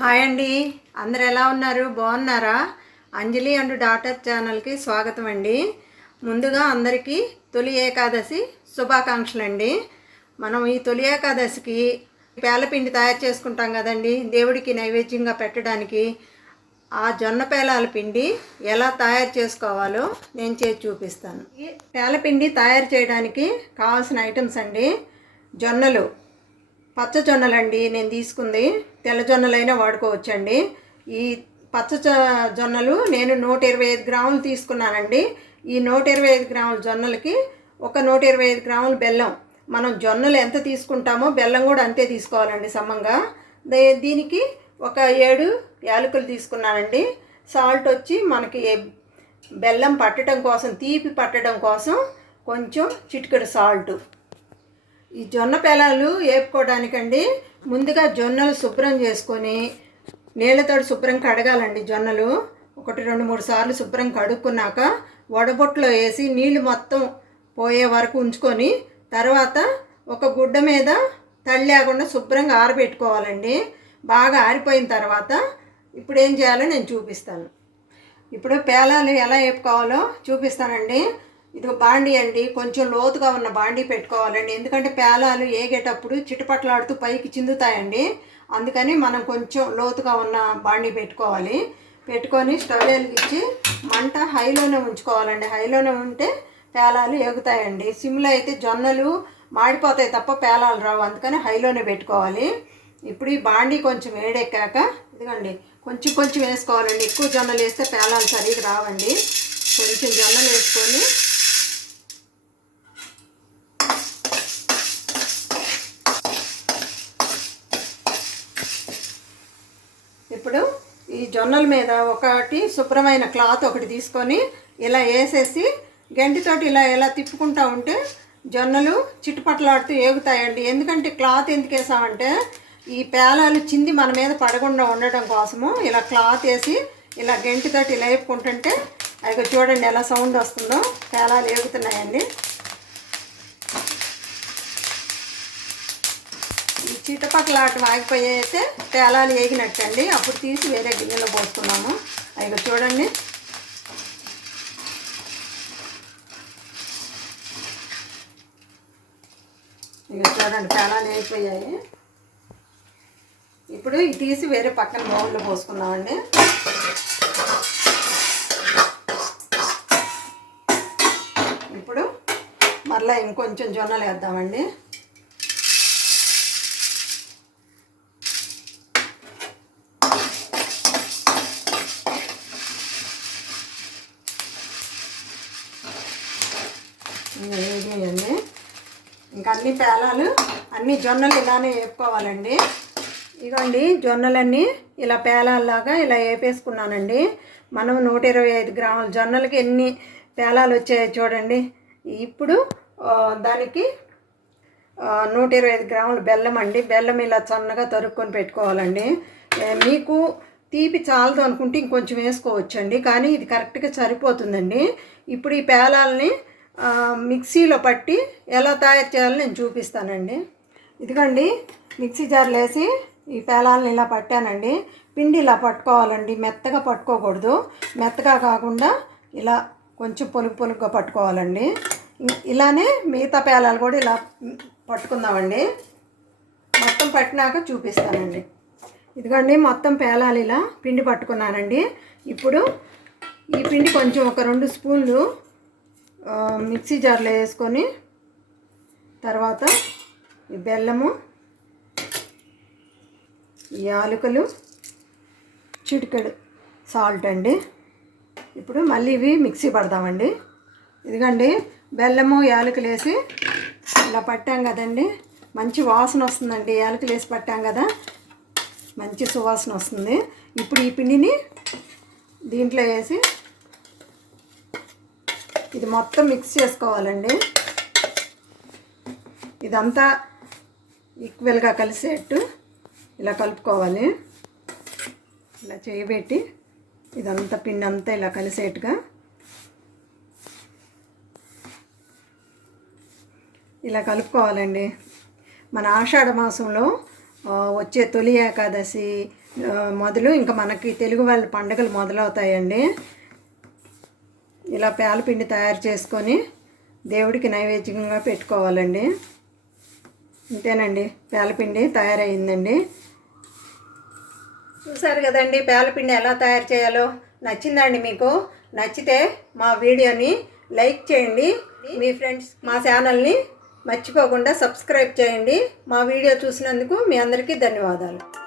Hi అండి. అందరు ఎలా ఉన్నారు? బాగున్నారా? అంజలి అండ్ డాటర్ ఛానల్కి స్వాగతం అండి. ముందుగా అందరికీ తొలి ఏకాదశి శుభాకాంక్షలు అండి మనం ఈ తొలి ఏకాదశికి పేలపిండి తయారు చేసుకుంటాం కదండి. దేవుడికి నైవేద్యంగా పెట్టడానికి ఆ జొన్న పేలాల పిండి ఎలా తయారు చేసుకోవాలో నేను చేసి చూపిస్తాను. ఈ పేలపిండి తయారు చేయడానికి కావాల్సిన ఐటమ్స్ అండి. జొన్నలు. పచ్చ జొన్నలండి నేను తీసుకుంది. తెల్ల జొన్నలైనా వాడుకోవచ్చండి. ఈ పచ్చ జొ- జొన్నలు నేను నూట ఇరవై ఐదు గ్రాములు తీసుకున్నానండి. ఈ నూట ఇరవై ఐదు గ్రాముల జొన్నలకి ఒక నూట ఇరవై ఐదు గ్రాముల బెల్లం. మనం జొన్నలు ఎంత తీసుకుంటామో బెల్లం కూడా అంతే తీసుకోవాలండి సమంగా. దీనికి ఒక ఏడు యాలకులు తీసుకున్నానండి. సాల్ట్ వచ్చి మనకి బెల్లం పట్టడం కోసం తీపి పట్టడం కోసం కొంచెం చిటికెడు సాల్ట్. ఈ జొన్న పేలాలు వేపుకోవడానికండి ముందుగా జొన్నలు శుభ్రం చేసుకొని నీళ్ళతో శుభ్రం కడగాలండి జొన్నలు. ఒకటి రెండు మూడు సార్లు శుభ్రం కడుక్కున్నాక వడబొట్లో వేసి నీళ్ళు మొత్తం పోయే వరకు ఉంచుకొని తర్వాత ఒక గుడ్డ మీద తడి లేకుండా శుభ్రంగా ఆరబెట్టుకోవాలండి. బాగా ఆరిపోయిన తర్వాత ఇప్పుడు ఏం చేయాలో నేను చూపిస్తాను. ఇప్పుడు పేలాలు ఎలా వేపుకోవాలో చూపిస్తానండి. ఇది ఒక బాండీ అండి కొంచెం లోతుగా ఉన్న బాండీ పెట్టుకోవాలండి. ఎందుకంటే పేలాలు ఏగేటప్పుడు చిటపట్లాడుతూ పైకి చిందుతాయండి. అందుకని మనం కొంచెం లోతుగా ఉన్న బాండీ పెట్టుకోవాలి. పెట్టుకొని స్టవ్ వెలిగించి మంట హైలోనే ఉంచుకోవాలండి. హైలోనే ఉంటే పేలాలు ఎగుతాయండి సిమ్లో అయితే జొన్నలు మాడిపోతాయి తప్ప పేలాలు రావు. అందుకని హైలోనే పెట్టుకోవాలి. ఇప్పుడు ఈ బాండీ కొంచెం వేడెక్కాక ఇదిగోండి కొంచెం కొంచెం వేసుకోవాలండి. ఎక్కువ జొన్నలు వేస్తే పేలాలు సరిగ్గా రావండి. కొంచెం జొన్నలు వేసుకొని ఇప్పుడు ఈ జొన్నల మీద ఒకటి శుభ్రమైన క్లాత్ ఒకటి తీసుకొని ఇలా వేసేసి గంటితోటి ఇలా ఇలా తిప్పుకుంటా ఉంటే జొన్నలు చిట్టుపట్లాడుతూ ఏగుతాయండి. ఎందుకంటే క్లాత్ ఎందుకు వేసామంటే ఈ పేలాలు చింది మన మీద పడకుండా ఉండటం కోసము ఇలా క్లాత్ వేసి ఇలా గంటితోటి ఇలా వేపుకుంటుంటే అవి చూడండి ఎలా సౌండ్ వస్తుందో పేలాలు ఏగుతున్నాయండి. ఈ చిట్టపక్కలాట ఆగిపోయి అయితే తేలాలు వేగినట్టండి. అప్పుడు తీసి వేరే గిన్నెలో పోసుకున్నాము అవి చూడండి. ఇక చూడండి తేలాలు వేగిపోయాయి. ఇప్పుడు ఇవి తీసి వేరే పక్కన బౌల్లో పోసుకున్నామండి ఇప్పుడు మరలా ఇంకొంచెం జొన్నలు వేద్దామండి. వేయండి ఇంకా అన్ని పేలాలు అన్ని జొన్నలు ఇలానే వేపుకోవాలండి. ఇదిగోండి జొన్నలన్నీ ఇలా పేలాల్లాగా ఇలా వేపేసుకున్నానండి. మనం నూట ఇరవై ఐదు గ్రాముల జొన్నలకి ఎన్ని పేలాలు వచ్చాయో చూడండి. ఇప్పుడు దానికి నూట ఇరవై ఐదు గ్రాముల బెల్లం అండి. బెల్లం ఇలా సన్నగా తరుక్కొని పెట్టుకోవాలండి. మీకు తీపి చాలదు అనుకుంటే ఇంకొంచెం వేసుకోవచ్చండి. కానీ ఇది కరెక్ట్గా సరిపోతుందండి. ఇప్పుడు ఈ పేలాలని మిక్సీలో పట్టి ఎలా తయారు చేయాలో నేను చూపిస్తానండి. ఇదిగోండి మిక్సీ జార్లు వేసి ఈ పేలాలను ఇలా పట్టానండి. పిండి ఇలా పట్టుకోవాలండి మెత్తగా పట్టుకోకూడదు. మెత్తగా కాకుండా ఇలా కొంచెం పొలుగు పొలుగుగా పట్టుకోవాలండి. ఇలానే మిగతా పేలాలు కూడా ఇలా పట్టుకుందామండి. మొత్తం పట్టినాక చూపిస్తానండి. ఇదిగోండి మొత్తం పేలాలు ఇలా పిండి పట్టుకున్నానండి. ఇప్పుడు ఈ పిండి కొంచెం ఒక రెండు స్పూన్లు మిక్సీ జార్లో వేసుకొని తర్వాత ఈ బెల్లము ఈ యాలకులు చిటికెడు సాల్ట్ అండి. ఇప్పుడు మళ్ళీ ఇవి మిక్సీ పడదామండి ఇదిగండి బెల్లము యాలకులు వేసి ఇలా పట్టాం కదండి. మంచి వాసన వస్తుందండి. యాలకులు వేసి పట్టాం కదా. మంచి సువాసన వస్తుంది. ఇప్పుడు ఈ పిండిని దీంట్లో వేసి ఇది మొత్తం మిక్స్ చేసుకోవాలండి. ఇదంతా ఈక్వల్గా కలిసేట్టు ఇలా కలుపుకోవాలి. ఇలా చేయబెట్టి ఇదంతా పిన్ అంతా ఇలా కలిసేట్టుగా ఇలా కలుపుకోవాలండి. మన ఆషాఢ మాసంలో వచ్చే తొలి ఏకాదశి మొదలు ఇంకా మనకి తెలుగు వాళ్ళ పండుగలు మొదలవుతాయండి. ఇలా పేలపిండి తయారు చేసుకొని దేవుడికి నైవేద్యంగా పెట్టుకోవాలండి. అంతేనండి పేలపిండి తయారైందండి. చూసారు కదండి పేలపిండి ఎలా తయారు చేయాలో? నచ్చిందండి మీకు? నచ్చితే మా వీడియోని లైక్ చేయండి. మీ ఫ్రెండ్స్ మా ఛానల్ని మర్చిపోకుండా సబ్స్క్రైబ్ చేయండి. మా వీడియో చూసినందుకు మీ అందరికీ ధన్యవాదాలు.